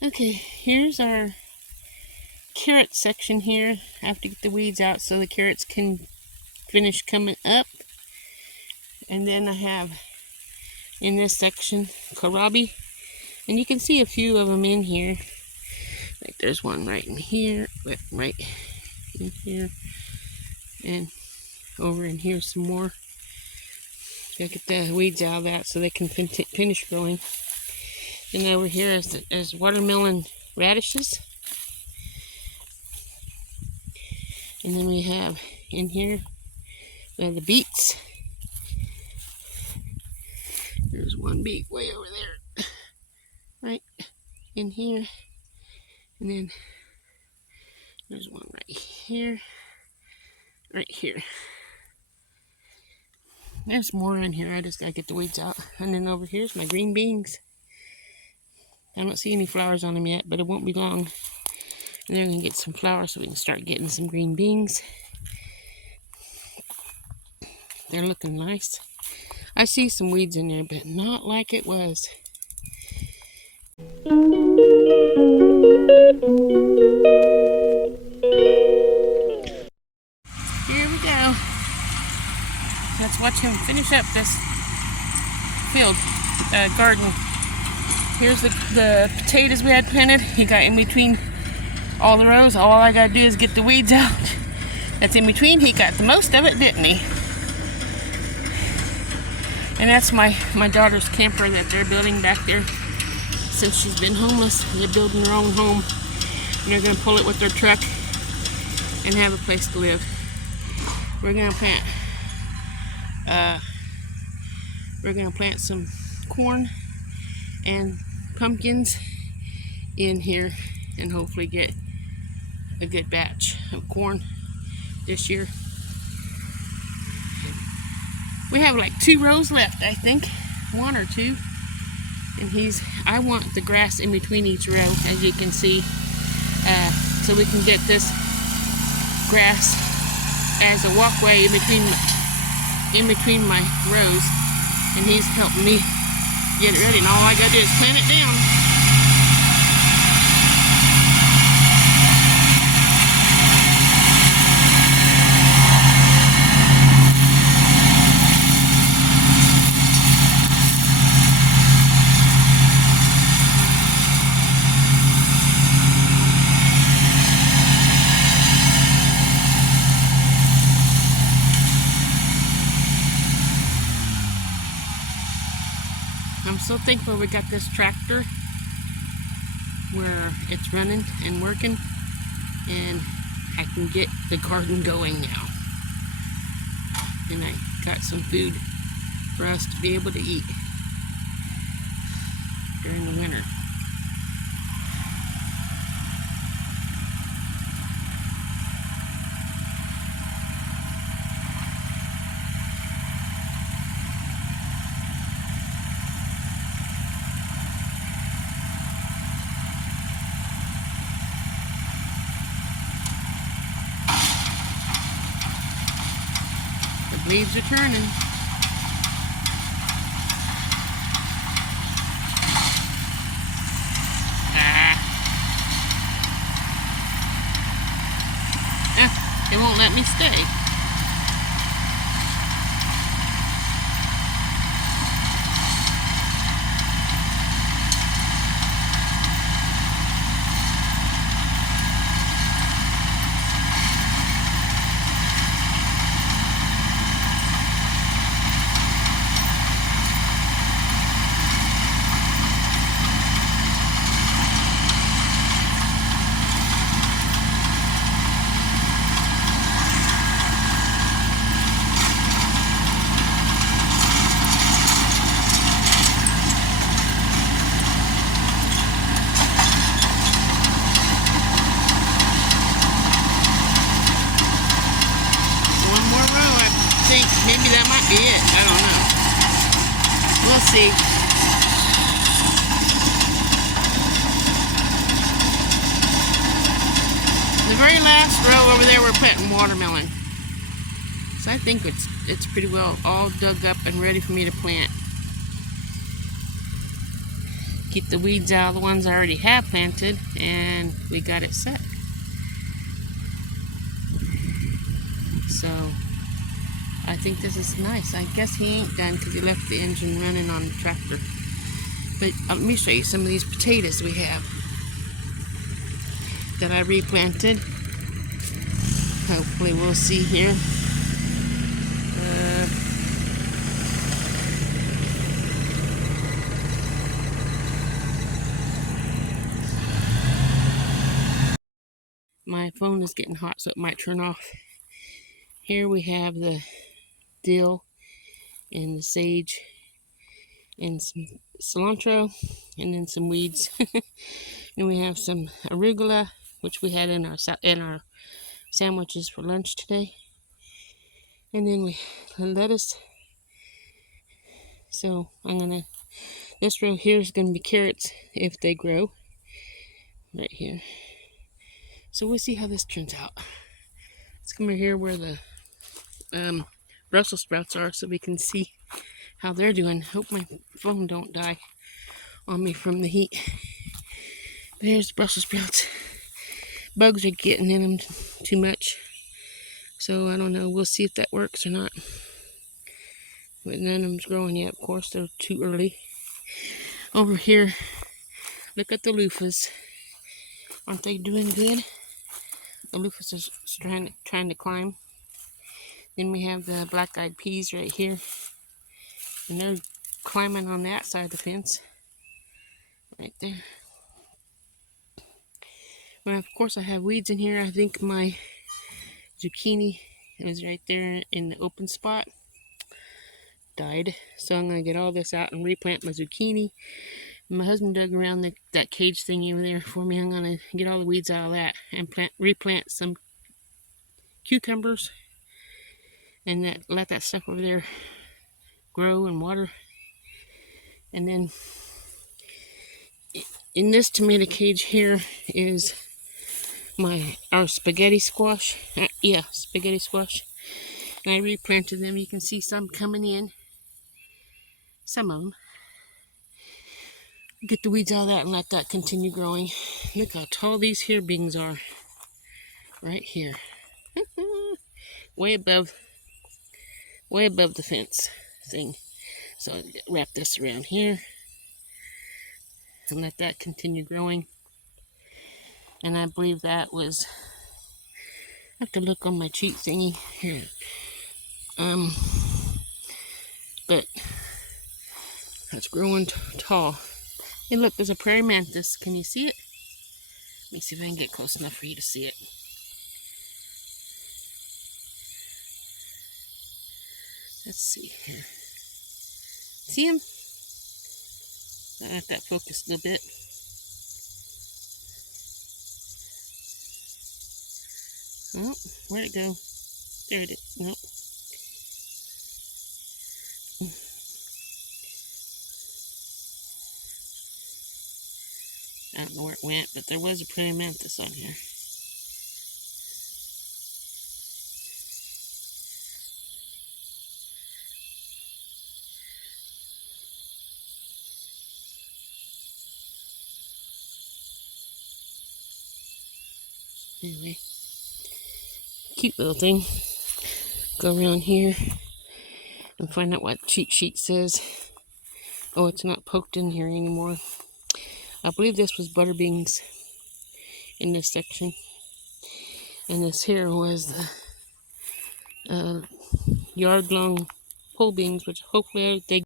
Okay, here's our carrot section here. I have to get the weeds out so the carrots can finish coming up. And then I have in this section kohlrabi, and you can see a few of them in here. Like there's one right in here, right in here, and over in here some more. Gotta get the weeds out of that so they can finish growing. And over here is watermelon radishes. And then we have in here, we have the beets. There's one beet way over there, right in here. And then there's one right here, right here. There's more in here, I just gotta get the weeds out. And then over here's my green beans. I don't see any flowers on them yet, but it won't be long. And they're gonna get some flowers so we can start getting some green beans. They're looking nice. I see some weeds in there, but not like it was. Here we go. Let's watch him finish up this field, garden. Here's the potatoes we had planted. He got in between all the rows. All I gotta do is get the weeds out. That's in between. He got the most of it, didn't he? And that's my daughter's camper that they're building back there. Since she's been homeless, they're building their own home. And they're gonna pull it with their truck and have a place to live. We're gonna plant some corn and pumpkins in here and hopefully get a good batch of corn this year. We have like 2 rows left, I think, 1 or 2. And I want the grass in between each row, as you can see, so we can get this grass as a walkway in between my rows. And he's helping me get it ready, and all I gotta do is plant it down. I'm so thankful we got this tractor where it's running and working, and I can get the garden going now. And I got some food for us to be able to eat during the winter. The leaves are turning. It won't let me stay. Maybe that might be it. I don't know. We'll see. The very last row over there, we're planting watermelon. So I think it's pretty well all dug up and ready for me to plant. keep the weeds out of the ones I already have planted, and we got it set. So I think this is nice. I guess he ain't done because he left the engine running on the tractor. But let me show you some of these potatoes we have that I replanted. Hopefully we'll see here. My phone is getting hot, so it might turn off. Here we have the dill and the sage and some cilantro and then some weeds. And we have some arugula, which we had in our sandwiches for lunch today. And then we lettuce. So this row here is gonna be carrots if they grow. Right here. So we'll see how this turns out. Let's come over here where the Brussels sprouts are so we can see how they're doing. Hope my phone don't die on me from the heat. There's Brussels sprouts. Bugs are getting in them too much. So I don't know. We'll see if that works or not. But none of them's growing yet. Of course, they're too early. Over here, look at the loofahs. Aren't they doing good? The loofahs are trying to climb. Then we have the black-eyed peas right here. And they're climbing on that side of the fence. Right there. Well, of course, I have weeds in here. I think my zucchini is right there in the open spot. Died. So I'm going to get all this out and replant my zucchini. My husband dug around that cage thingy over there for me. I'm going to get all the weeds out of that and replant some cucumbers. And let that stuff over there grow and water. And then in this tomato cage here is our spaghetti squash. Spaghetti squash. And I replanted them. You can see some coming in. Some of them. Get the weeds out of that and let that continue growing. Look how tall these here beans are. Right here. way above the fence thing. So I'll wrap this around here and let that continue growing. And I believe that was, I have to look on my cheat thingy here. But that's growing tall. Hey, look, there's a prairie mantis. Can you see it? Let me see if I can get close enough for you to see it. Let's see here. See him? I got that focused a little bit. Oh, where'd it go? There it is. Nope. I don't know where it went, but there was a praying mantis on here. Anyway, cute little thing. Go around here and find out what cheat sheet says. Oh, it's not poked in here anymore. I believe this was butter beans in this section. And this here was the yard-long pole beans, which hopefully they